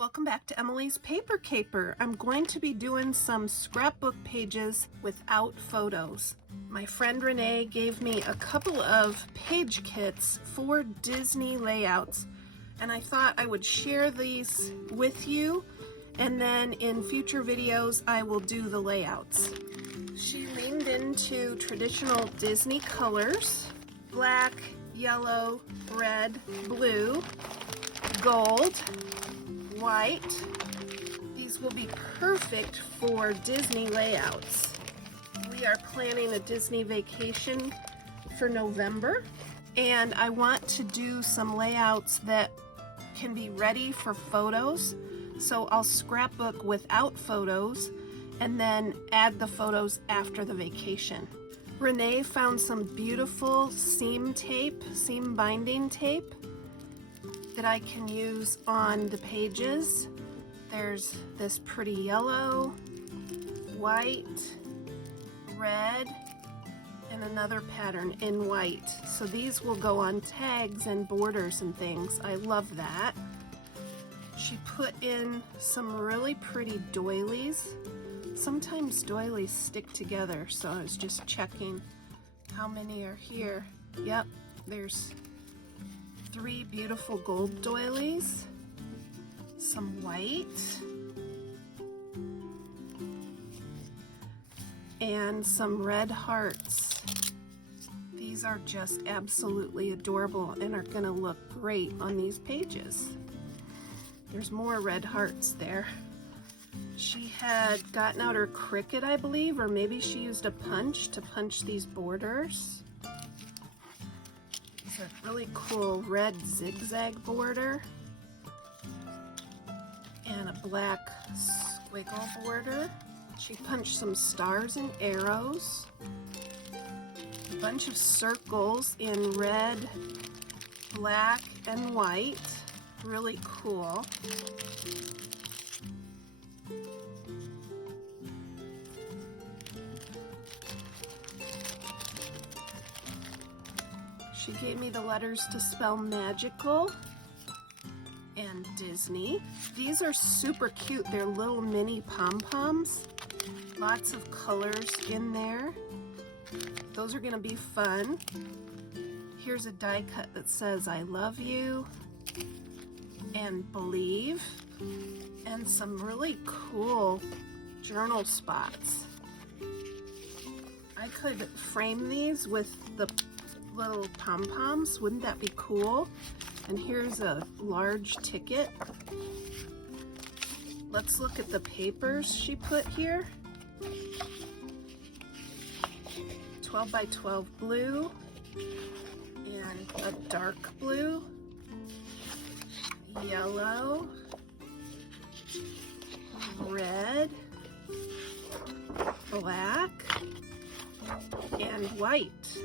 Welcome back to Emilee's Paper Caper. I'm going to be doing some scrapbook pages without photos. My friend Renee gave me a couple of page kits for Disney layouts, and I thought I would share these with you, and then in future videos I will do the layouts. She leaned into traditional Disney colors: black, yellow, red, blue, gold, white. These will be perfect for Disney layouts. We are planning a Disney vacation for November, and I want to do some layouts that can be ready for photos. So I'll scrapbook without photos and then add the photos after the vacation. Renee found some beautiful seam binding tape that I can use on the pages. There's this pretty yellow, white, red, and another pattern in white. So these will go on tags and borders and things. I love that. She put in some really pretty doilies. Sometimes doilies stick together, so I was just checking how many are here. Yep, there's 3 beautiful gold doilies, some white, and some red hearts. These are just absolutely adorable and are gonna look great on these pages. There's more red hearts there. She had gotten out her Cricut, I believe, or maybe she used a punch to punch these borders. It's a really cool red zigzag border and a black squiggle border. She punched some stars and arrows, a bunch of circles in red, black, and white. Really cool. She gave me the letters to spell magical and Disney. These are super cute. They're little mini pom-poms. Lots of colors in there. Those are gonna be fun. Here's a die cut that says I love you and believe, and some really cool journal spots. I could frame these with the little pom-poms. Wouldn't that be cool? And here's a large ticket. Let's look at the papers she put here. 12 by 12 blue and a dark blue, yellow, red, black, and white.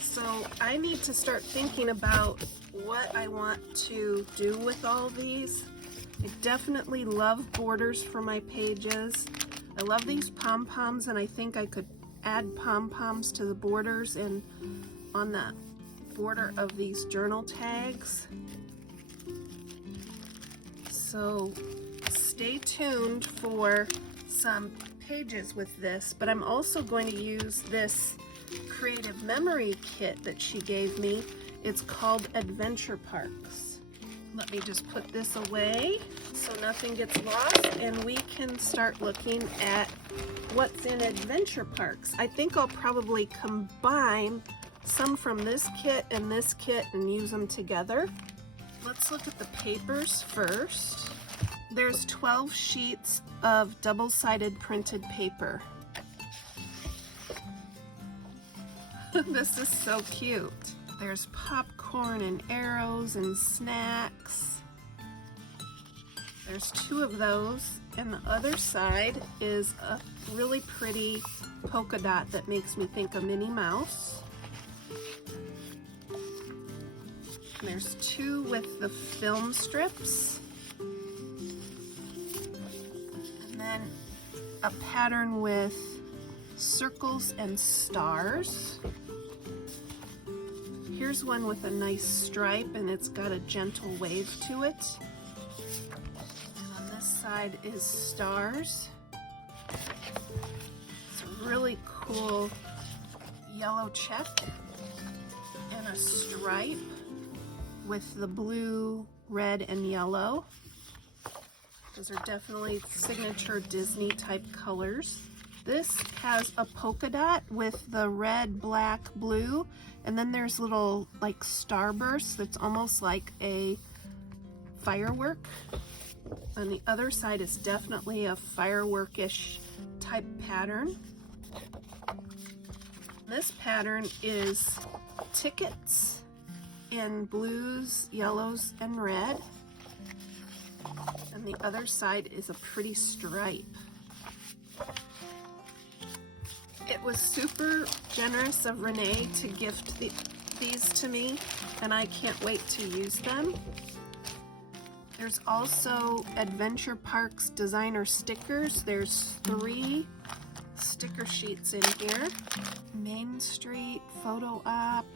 So I need to start thinking about what I want to do with all these. I definitely love borders for my pages. I love these pom-poms, and I think I could add pom-poms to the borders and on the border of these journal tags. So stay tuned for some pages with this, but I'm also going to use this creative memory kit that she gave me. It's called Adventure Parks. Let me just put this away so nothing gets lost, and we can start looking at what's in Adventure Parks. I think I'll probably combine some from this kit and use them together. Let's look at the papers first. There's 12 sheets of double-sided printed paper. This is so cute. There's popcorn and arrows and snacks. There's 2 of those, and the other side is a really pretty polka dot that makes me think of Minnie Mouse. And there's 2 with the film strips. And then a pattern with circles and stars. Here's one with a nice stripe, and it's got a gentle wave to it. side is stars. It's a really cool yellow check and a stripe with the blue, red, and yellow. Those are definitely signature Disney type colors. This has a polka dot with the red, black, blue, and then there's little like starbursts that's almost like a firework. On the other side is definitely a firework-ish type pattern. This pattern is tickets in blues, yellows, and red. And the other side is a pretty stripe. It was super generous of Renee to gift these to me, and I can't wait to use them. There's also Adventure Parks designer stickers. There's 3 sticker sheets in here. Main Street photo op,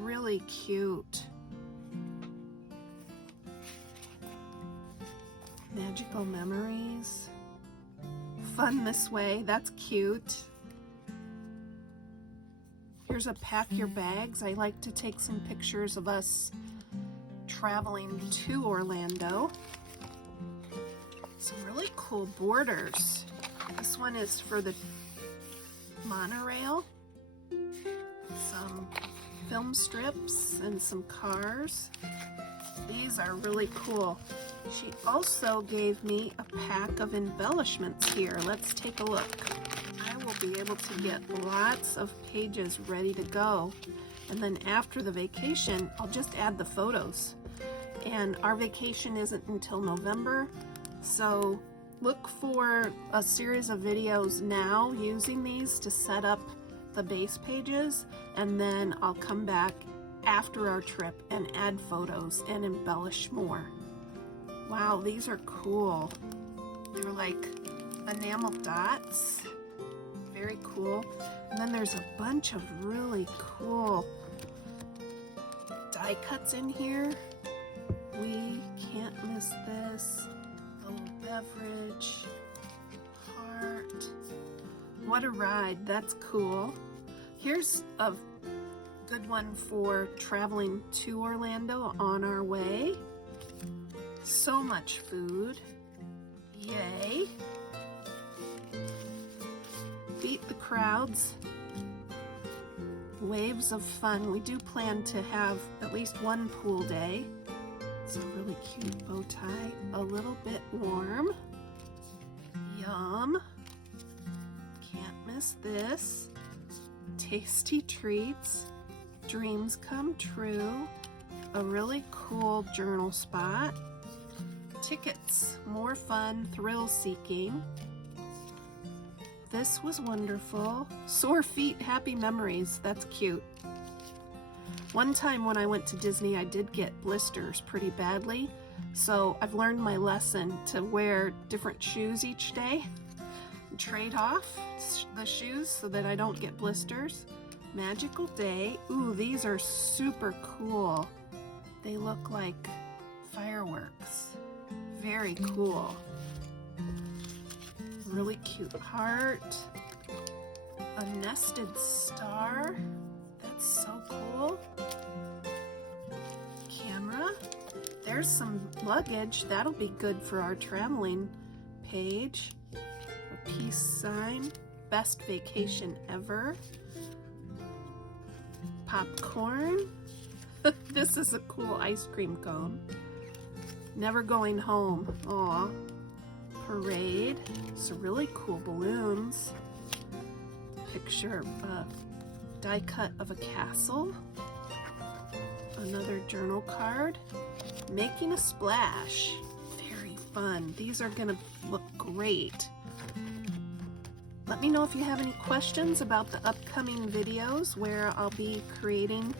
really cute. Magical memories. Fun this way, that's cute. Here's a pack your bags. I like to take some pictures of us traveling to Orlando. Some really cool borders. This one is for the monorail. Some film strips and some cars. These are really cool. She also gave me a pack of embellishments here. Let's take a look. I will be able to get lots of pages ready to go. And then after the vacation, I'll just add the photos. And our vacation isn't until November, so look for a series of videos now using these to set up the base pages, and then I'll come back after our trip and add photos and embellish more. Wow, these are cool. They're like enamel dots. Very cool. And then there's a bunch of really cool die cuts in here. We can't miss this. A little beverage. Heart. What a ride. That's cool. Here's a good one for traveling to Orlando on our way. So much food. Yay. Beat the crowds. Waves of fun. We do plan to have at least one pool day. It's a really cute bow tie. A little bit warm. Yum. Can't miss this. Tasty treats. Dreams come true. A really cool journal spot. Tickets. More fun. Thrill seeking. This was wonderful. Sore feet, happy memories. That's cute. One time when I went to Disney, I did get blisters pretty badly. So I've learned my lesson to wear different shoes each day. And trade off the shoes so that I don't get blisters. Magical day. Ooh, these are super cool. They look like fireworks. Very cool. Really cute heart. A nested star. That's so cool. Camera. There's some luggage. That'll be good for our traveling page. A peace sign. Best vacation ever. Popcorn. This is a cool ice cream cone. Never going home. Aw. Parade. Some really cool balloons. Picture die cut of a castle. Another journal card. Making a splash. Very fun. These are gonna look great. Let me know if you have any questions about the upcoming videos where I'll be creating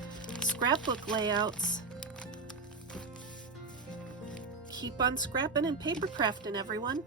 scrapbook layouts. Keep on scrapping and paper crafting, everyone.